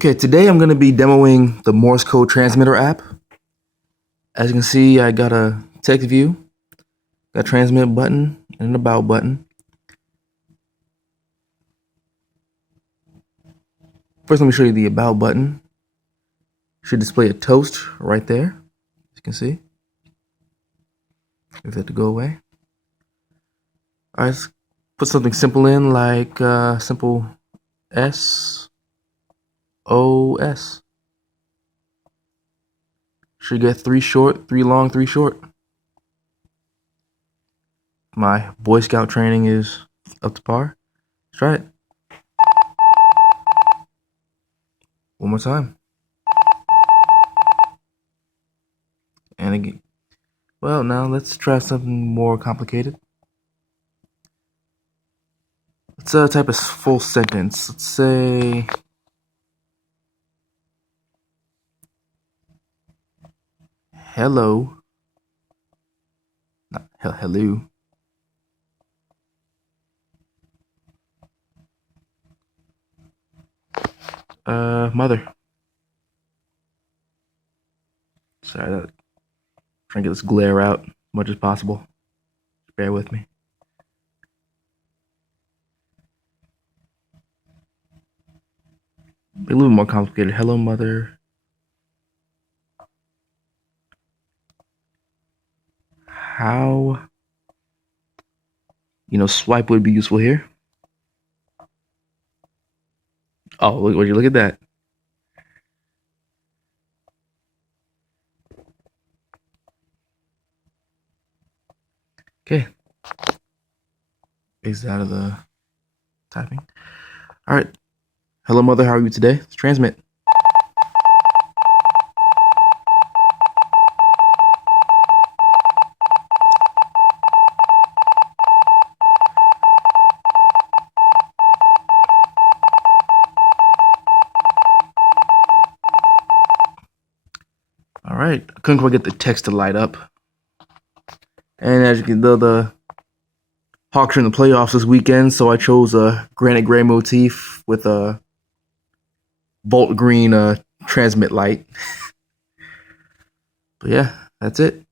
Okay, today I'm going to be demoing the Morse code transmitter app. As you can see, I got a text view, got a transmit button, and an about button. First, let me show you the about button. Should display a toast right there, as you can see. If that to go away. All right, let's put something simple in, like simple SOS. Should get 3 short, 3 long, 3 short. My Boy Scout training is up to par. Let's try it. One more time. And again. Well, now let's try something more complicated. Let's type a full sentence. Let's say, hello. Not hello. Mother. Sorry, trying to get this glare out as much as possible. Bear with me. A little more complicated. Hello, mother. How? Swipe would be useful here. Oh, would you look at that? Okay. Exit out of the typing. All right. Hello, mother. How are you today? Let's transmit. All right. I couldn't quite get the text to light up. And as you can tell, the Hawks are in the playoffs this weekend, so I chose a granite gray motif with a bolt green transmit light. But yeah, that's it.